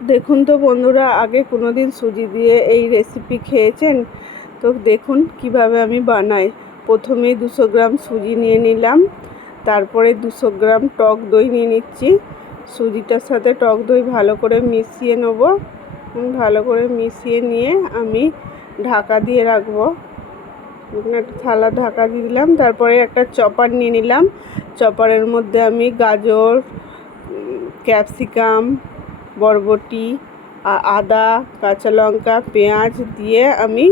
দেখুন তো বন্ধুরা, আগে কোনো দিন সুজি দিয়ে এই রেসিপি খেয়েছেন? তো দেখুন কীভাবে আমি বানাই। প্রথমেই দুশো গ্রাম সুজি নিয়ে নিলাম, তারপরে দুশো গ্রাম টক দই নিয়ে নিচ্ছি। সুজিটার সাথে টক দই ভালো করে মিশিয়ে নেব। ভালো করে মিশিয়ে নিয়ে আমি ঢাকা দিয়ে রাখব। একটা থালা ঢাকা দিয়ে দিলাম, তারপরে একটা চপার নিয়ে নিলাম। চপারের মধ্যে আমি গাজর ক্যাপসিকাম বরবটি আদা, কাঁচা লঙ্কা, পেঁয়াজ দিয়ে আমি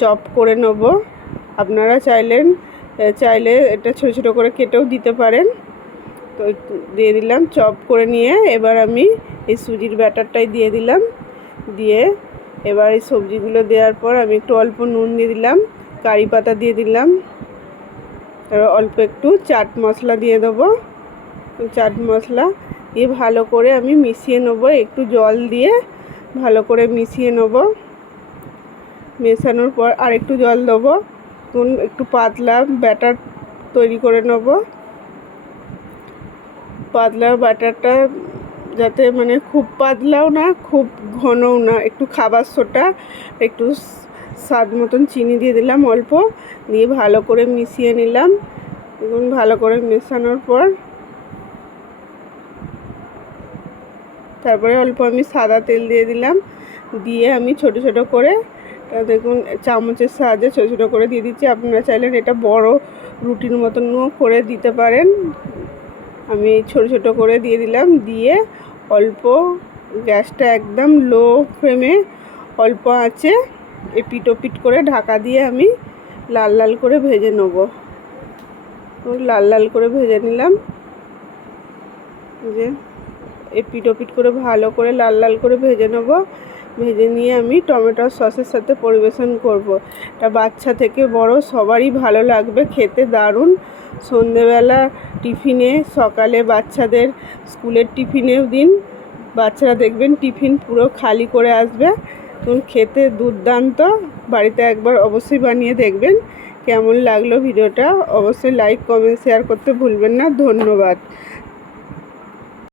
চপ করে নেব। আপনারা চাইলেন চাইলে এটা ছোটো ছোটো করে কেটেও দিতে পারেন। তো দিয়ে দিলাম, চপ করে নিয়ে এবার আমি এই সুজির ব্যাটারটাই দিয়ে দিলাম। দিয়ে এবার এই সবজিগুলো দেওয়ার পর আমি একটু অল্প নুন দিয়ে দিলাম, কারি পাতা দিয়ে দিলাম। এবার অল্প একটু চাট মশলা দিয়ে দেবো। চাট মশলা দিয়ে ভালো করে আমি মিশিয়ে নেব, একটু জল দিয়ে ভালো করে মিশিয়ে নেব। মেশানোর পর আর একটু জল দেবো একটু পাতলা ব্যাটার তৈরি করে নেব। পাতলা ব্যাটারটা যাতে মানে খুব পাতলাও না, খুব ঘনও না, একটু খাবার সোটা, একটু স্বাদ মতন চিনি দিয়ে দিলাম অল্প, দিয়ে ভালো করে মিশিয়ে নিলাম। এবং ভালো করে মেশানোর পর তারপরে অল্প আমি সাদা তেল দিয়ে দিলাম। দিয়ে আমি ছোট ছোট করে দেখুন, চামচের সাহায্যে ছোটো ছোটো করে দিয়ে দিচ্ছি। আপনারা চাইলেন এটা বড় রুটির মতনও করে দিতে পারেন। আমি ছোট ছোট করে দিয়ে দিলাম। দিয়ে অল্প গ্যাসটা একদম লো ফ্লেমে অল্প আছে এপিট ওপিট করে ঢাকা দিয়ে আমি লাল লাল করে ভেজে নেব। লাল লাল করে ভেজে নিলাম। যে এপিট ওপিট করে ভালো করে লাল লাল করে ভেজে নেব। ভেজে নিয়ে আমি টমেটো সসের সাথে পরিবেশন করব। এটা বাচ্চা থেকে বড় সবারই ভালো লাগবে, খেতে দারুণ। সন্ধেবেলা টিফিনে, সকালে বাচ্চাদের স্কুলের টিফিনেও দিন। বাচ্চারা দেখবেন টিফিন পুরো খালি করে আসবে। তখন খেতে দুর্দান্ত। বাড়িতে একবার অবশ্যই বানিয়ে দেখবেন। কেমন লাগল ভিডিওটা? অবশ্যই লাইক কমেন্ট শেয়ার করতে ভুলবেন না। ধন্যবাদ।